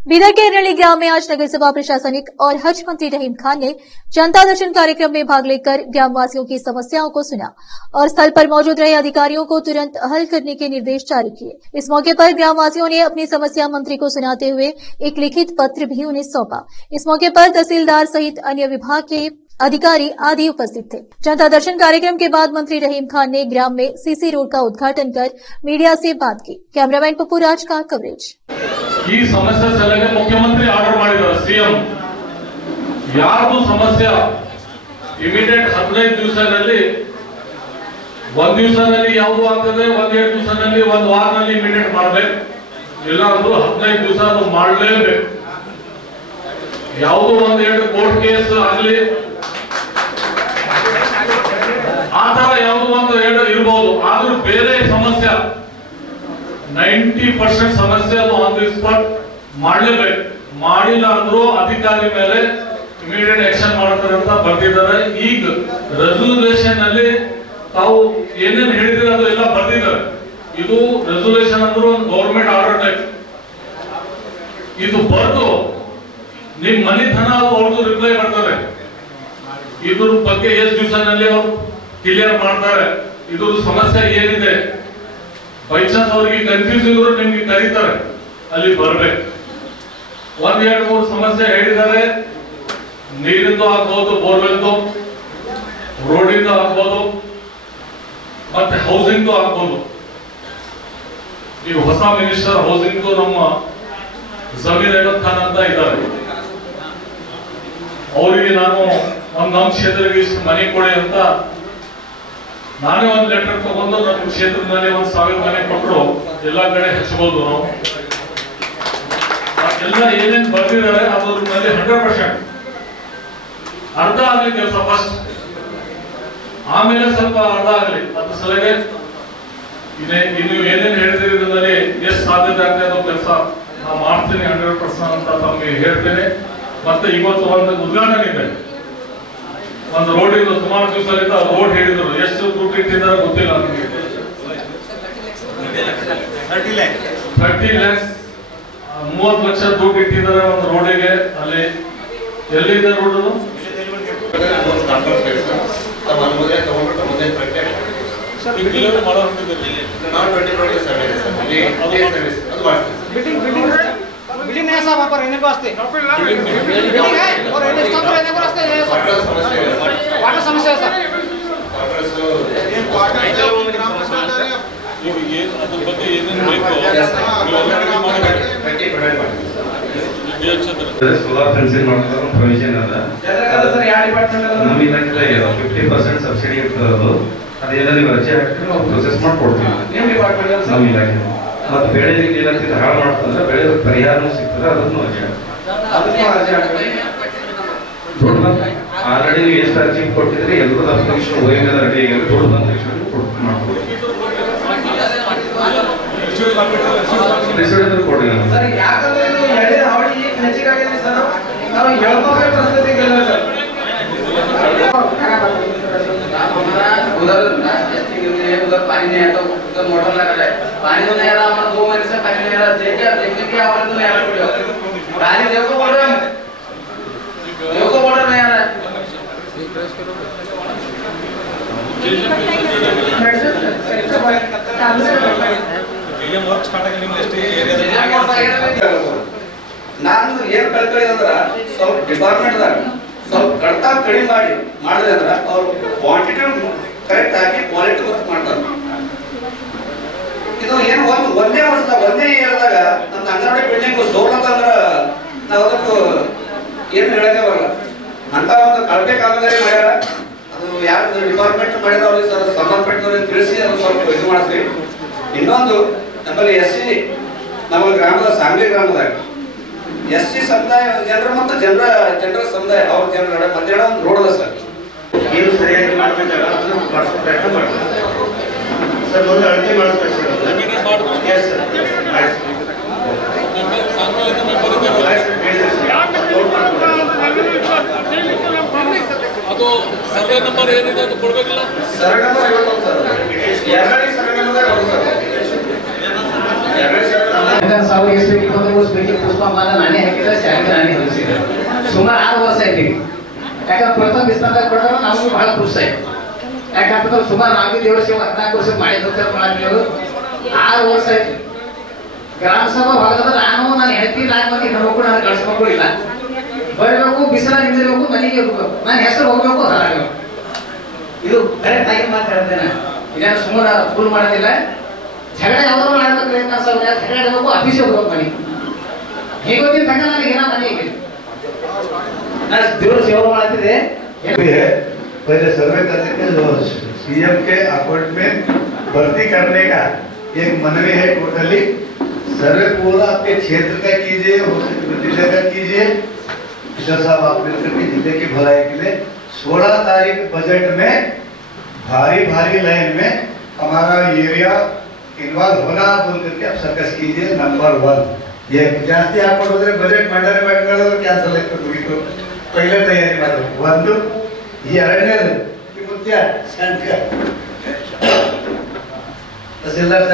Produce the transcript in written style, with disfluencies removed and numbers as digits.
बीदर के अरली ग्राम में आज नगर सभा प्रशासनिक और हज मंत्री रहीम खान ने जनता दर्शन कार्यक्रम में भाग लेकर ग्रामवासियों की समस्याओं को सुना और स्थल पर मौजूद रहे अधिकारियों को तुरंत हल करने के निर्देश जारी किए। इस मौके पर ग्रामवासियों ने अपनी समस्या मंत्री को सुनाते हुए एक लिखित पत्र भी उन्हें सौंपा। इस मौके पर तहसीलदार सहित अन्य विभाग के अधिकारी आदि उपस्थित थे। जनता दर्शन कार्यक्रम के बाद मंत्री रहीम खान ने ग्राम में सीसी रोड का उद्घाटन कर मीडिया से बात की। कैमरामैन पप्पू राज का कवरेज। ಈ ಸಮಸ್ಯೆ ಸಲಹೆ ಮುಖ್ಯಮಂತ್ರಿ ಆರ್ಡರ್ ಮಾಡಿದ್ದಾರೆ ಸಿಎಂ ಯಾರು ಸಮಸ್ಯೆ ಇಮಿಡಿಯೇಟ್ 15 ದಿವಸದಲ್ಲಿ ಒಂದು ದಿವಸದಲ್ಲಿ ಯಾವುದು ಆಗ್ತದೆ 1-2 ದಿವಸದಲ್ಲಿ ಒಂದು ವಾರದಲ್ಲಿ ಇಮಿಡಿಯೇಟ್ ಮಾಡಬೇಕು ಇಲ್ಲ ಅಂದ್ರೆ 15 ದಿವಸ ಅದು ಮಾಡಲೇಬೇಕು ಯಾವುದು 1-2 ಕೋರ್ಟ್ ಕೇಸ್ ಆಗಲಿ ಆ ತರ ಯಾವುದು 1-2 ಇರಬಹುದು ಆದ್ರೂ ಬೇರೆ ಸಮಸ್ಯೆ 90% ಸಮಸ್ಯೆ ಅದು ಆನ್ ದಿ ಸ್ಪಾಟ್ ಮಾಡಲೇಬೇಕು ಮಾಡಿಲ್ಲ ಅಂದ್ರೂ ಅಧಿಕಾರಿ ಮೇಲೆ ಇಮಿಡಿಯೇಟ್ ಆಕ್ಷನ್ ಮಾಡ್ತಾರೆ ಅಂತ ಬರ್ತಿದ್ದಾರೆ। ಈಗ ರೆಸಲ್ಯೂಷನ್ ಅಲ್ಲಿ ತಾವು ಏನೇನು ಹೇಳಿದ್ರೆ ಅದು ಎಲ್ಲ ಬರ್ತಿದ್ದಾರೆ। ಇದು ರೆಸಲ್ಯೂಷನ್ ಅಂದ್ರೆ ಒಂದು ಗವರ್ನಮೆಂಟ್ ಆರ್ಡರ್ ಟೈಪ್ ಇದು ಬರ್ದು ನಿಮ್ ಮನೆತನ ಅವ್ರದ್ದು ರಿಪ್ಲೈ ಮಾಡ್ತಾರೆ ಇದ್ರ ಬಗ್ಗೆ ಎಷ್ಟು ದಿವಸದಲ್ಲಿ ಅವ್ರು ಕ್ಲಿಯರ್ ಮಾಡ್ತಾರೆ ಇದ್ರ ಸಮಸ್ಯೆ ಏನಿದೆ ಬೈ ಚಾನ್ಸ್ ಅವರಿಗೆ ಕನ್ಫ್ಯೂಸ್ ಇದ್ರು ನಿಮ್ಗೆ ಕರೀತಾರೆ ಅಲ್ಲಿ ಬರ್ಬೇಕು 1-2-3 ಸಮಸ್ಯೆ ಹೇಳಿದ್ದಾರೆ ನೀರಿಂದು ಆಗ್ಬೋದು ಬೋರ್ವೆಲ್ದು ರೋಡಿಂದು ಆಗ್ಬೋದು ಮತ್ತೆ ಹೌಸಿಂಗ್ದು ಆಗ್ಬೋದು ಈಗ ಹೊಸ ಮಿನಿಸ್ಟರ್ ಹೌಸಿಂಗ್ದು ನಮ್ಮ ಜಮೀರ್ ಅಹಮದ್ ಖಾನ್ ಅಂತ ಇದ್ದಾರೆ ಅವರಿಗೆ ನಾನು ನಮ್ಮ ಕ್ಷೇತ್ರಕ್ಕೆ ಇಷ್ಟು ಮನೆ ಕೊಡಿ ಅಂತ ನಾನೇ ಒಂದು ಲೆಟರ್ ತಗೊಂಡು ನಮ್ಮ ಕ್ಷೇತ್ರದಲ್ಲಿ 1,000 ಮನೆ ಕೊಟ್ಟರು ಎಲ್ಲಾ ಕಡೆ ಹಚ್ಚಬಹುದು ನಾವು ಎಲ್ಲ ಏನೇನು ಬರ್ತಿದ್ದಾರೆ ಅದ್ರ ಮೇಲೆ 100% ಅರ್ಧ ಆಗಲಿ ಕೆಲಸ ಫಸ್ಟ್ ಆಮೇಲೆ ಸ್ವಲ್ಪ ಅರ್ಧ ಆಗಲಿ ಅದ್ರ ಸಲಹೆ ಇನ್ನು ಏನೇನು ಹೇಳಿದ್ರಲ್ಲಿ ಎಷ್ಟು ಸಾಧ್ಯತೆ ಆಗ್ತದೆ ಅನ್ನೋ ಕೆಲಸ ನಾವು ಮಾಡ್ತೀನಿ 100% ಅಂತ ತಮಗೆ ಹೇಳ್ತೇನೆ। ಮತ್ತೆ ಇವತ್ತು ಒಂದು ಉದ್ಘಾಟನೆ ಇದೆ ಒಂದು ರೋಡ್ ಇದು ಸುಮಾರು ದಿವಸದಿಂದ ರೋಡ್ ಹೇಳಿದ್ರು ಎಷ್ಟು ದುಡ್ಡು ಇಟ್ಟಿದ್ದಾರೆ ಗೊತ್ತಿಲ್ಲ ನನಗೆ 30 lakhs 30 ಲಕ್ಷ ದುಡ್ಡು ಇಟ್ಟಿದ್ದಾರೆ ಒಂದು ರೋಡಿಗೆ ಅಲ್ಲಿ ಎಲ್ಲಿದೆ ರೋಡ್ ಅದು बिल्डिंग नया साहब वहाँ पर रहने को वास्ते बिल्डिंग है और रहने स्टॉक पर रहने को वास्ते वाटर समस्या है सर ये अदर ಬಗ್ಗೆ ಏನೇನು ಬೇಕು ಸೋಲಾರ್ ಫೆನ್ಸಿಂಗ್ ಮಾಡ್ತಾರೆ ಪ್ರೊವಿಷನ್ ಅದ ಸರ್ ಯಾವ ಡಿಪಾರ್ಟ್ಮೆಂಟ್ ಅದ ನಮ್ಮ ಇಲಾಖೆ 50% ಸಬ್ಸಿಡಿ ಇರ್ತದೆ ಅದೇನ ನೀವು ಅರ್ಜಿ ಹಾಕಿದ್ರೆ ನಾವು ಪ್ರೊಸೆಸ್ ಮಾಡಿ ಕೊಡ್ತೀವಿ ನಿಮ್ಮ ಡಿಪಾರ್ಟ್ಮೆಂಟ್ ನಮ್ಮ ಇಲಾಖೆ ಮತ್ತೆ ಬೆಳೆ ಏನಾಗ್ತದೆ ಹಾಳು ಮಾಡ್ತಂದ್ರೆ ಬೆಳೆ ಪರಿಹಾರನೂ ಸಿಗ್ತದೆ ಅದನ್ನು ಅರ್ಜಿ ಆಲ್ರೆಡಿ ನೀವು ಎಷ್ಟು ಅರ್ಜಿ ಕೊಟ್ಟಿದ್ರೆ ಎಲ್ಲರೂ ಅಪ್ಲಿಕೇಶನ್ ಹೋಗಿದ್ರೆ ರೆಡಿ ಆಗಿ ರೋಡ್ ಬಂದ ತಕ್ಷಣ ಮಾಡ್ಕೊಡ್ತೀವಿ ಕೊಡಿ ಸರ್ ಯಾಕಂದ್ರೆ ಇದು ಎಳೆ ಹಾವಳಿ ಹೆಚ್ಚಿಗಾಗಿದೆ ಸರ್ ನಾವು ಹೇಳ್ಕೋಬೇಕು ಪರಿಸ್ಥಿತಿ ಇಲ್ಲ ಸರ್ उधर पानी नहीं है तो उधर मोटर लगा जाए पानी तो नहीं आ रहा हमारा 2 महीने से पानी नहीं आ रहा देखने की आवाज तो नहीं आ रही पानी देखो बोल रहे हैं देखो बोल नहीं आ रहा ನಾನು ಏನು ಕಳ್ಕೊಳ್ಳಿ ಅಂದ್ರೆ ಸ್ವಲ್ಪ ಡಿಪಾರ್ಟ್ಮೆಂಟ್ದಾಗ ಸ್ವಲ್ಪ ಕಡ್ತ ಕಡಿಮೆ ಮಾಡಿದ್ರೆ ಅಂದ್ರೆ ಅವ್ರು ಕ್ವಾಂಟಿಟಿ ಕರೆಕ್ಟ್ ಆಗಿ ಕ್ವಾಲಿಟಿ ವರ್ಕ್ ಮಾಡ್ತಾರೆ। ಇದು ಏನು ಒಂದೇ ವರ್ಷದ ಒಂದೇ ಇಯರ್ದಾಗ ನಮ್ಮ ಅಂಗನವಾಡಿ ಬಿಲ್ಡಿಂಗ್ ಸೋಲ್ ಅಂತಂದ್ರೆ ನಾವು ಅದಕ್ಕೂ ಏನು ಹೇಳಕ್ಕೆ ಬರಲ್ಲ ಅಂತ ಒಂದು ಕಳಪೆ ಕಾಮಗಾರಿ ಮಾಡ್ಯಾರ। ಅದು ಯಾರು ಡಿಪಾರ್ಟ್ಮೆಂಟ್ ಮಾಡಿರೋ ಅವ್ರಿಗೆ ಸರ್ ಸಂಬಂಧಪಟ್ಟವ್ರಿಗೆ ತಿಳಿಸಿ ಅದು ಸ್ವಲ್ಪ ಇದು ಮಾಡ್ತೀವಿ। ಇನ್ನೊಂದು ನಮ್ಮಲ್ಲಿ SC ನಮ್ಮ ಗ್ರಾಮದ ಸಾಂಗ್ಲಿ ಗ್ರಾಮದಾಗ SC ಸಮುದಾಯ ಜನರು ಮತ್ತು ಜನರ ಸಮುದಾಯ ಅವ್ರ ಜನರ ಮಧ್ಯ ಒಂದು ರೋಡ್ ಅದ ಸರ್ ಏನು ಸರಿಯಾಗಿ ಮಾಡ್ಬೇಕಲ್ಲ ಅದನ್ನು ಮಾಡಿಸೋ ಪ್ರಯತ್ನ ಮಾಡ್ತೀವಿ ಸರ್ ಒಂದು ಅಳತೆ ಮಾಡಿಸ್ಬೇಕು ಸರ್ ಅದು ಸರ್ವೆ ನಂಬರ್ ಏನಿದೆ ಅದು ಕೊಡ್ಬೇಕಿಲ್ಲ survey number 51 sir 2 survey number 2 sir 2 survey ಸಾವಿರ ಎಷ್ಟು ಇಪ್ಪತ್ತು ವರ್ಷ ಬೇಕಿ ಪುಷ್ಪಮಾಲ ನಾನೇ ಹಾಕಿದ್ರೆ ಶಾಲೆಗೆ ನಾನೇ ಹೊಲಿಸಿದೆ. ಸುಮಾರು 6 ವರ್ಷ ಆಯ್ತು. ಯಾಕಂದ್ರೆ ಪ್ರಥಮ ಸ್ಥಾನದಾಗ ಕೊಡೋದು ನಮಗೂ ಬಹಳ ಖುಷಿ ಆಯ್ತು. ಯಾಕಂತಂದ್ರೆ ಸುಮಾರು 4 ವರ್ಷ 14 ವರ್ಷ ಮಾಡಿದ್ರು ಮಾಡಿದ್ರು 6 ವರ್ಷ ಆಯ್ತು. ಗ್ರಾಮ ಸಭಾ ಹೊರಗದ ನಾನು ಹೆಂಡತಿ 4 ಮಂದಿ ಹೆಣ್ಮಕ್ಳು ನಾನು ಕಳ್ಸ್ಕೊಂಡು ಇಲ್ಲ. ಬರಬೇಕು, ಬಿಸಿಲ ನಿಂದಿರಬೇಕು, ಮನೆಗೆ ಹೋಗ್ಬೇಕು, ನನ್ನ ಹೆಸರು ಹೋಗ್ಬೇಕು, ಹೊರಗಬೇಕು. ಇದು ಕರೆಕ್ಟ್ ಆಗಿ ಮಾತು ಹೇಳ್ತೇನೆ. ಇದೇನು ಸುಮ್ಮನೆ ಫುಲ್ ಮಾಡೋದಿಲ್ಲ. ಜಗಳ ಯಾವ್ದಾರು ಮಾಡ್ಬೇಕು ಜಗಳ ಇಡಬೇಕು, ಆಫೀಸಿಗೆ ಹೋಗ್ಬೇಕು ಮನೆ. ಹೇಗೆ ಗೊತ್ತಿನ ತಕ್ಕ ನನಗೆ ಏನೋ ಮನೆ ಈಗ ನಾನು ದೇವ್ರ ಸೇವೆ ಮಾಡ್ತಿದ್ದೆ. पहले सर्वे करने के जो सीएम के अकाउंट में भर्ती करने का एक मनवी है। टोटली सर्वे पूरा आपके क्षेत्र का कीजिए, जिले का कीजिए। किशोर साहब आप मिलकर के जिले की भलाई के लिए 16 तारीख बजट में भारी लाइन में हमारा एरिया इन्वॉल्व होना बोल करके आप सर्कस कीजिए। नंबर 1 ये जास्ती आप बजट मंडल कैंसल तो पहले तैयारी ಮಾಡಬೇಕು. ಒಂದು ಈ ಎರಡನೇದು ಮುಖ್ಯ ಶಂಕರ್ ತಹಸೀಲ್ದಾರ್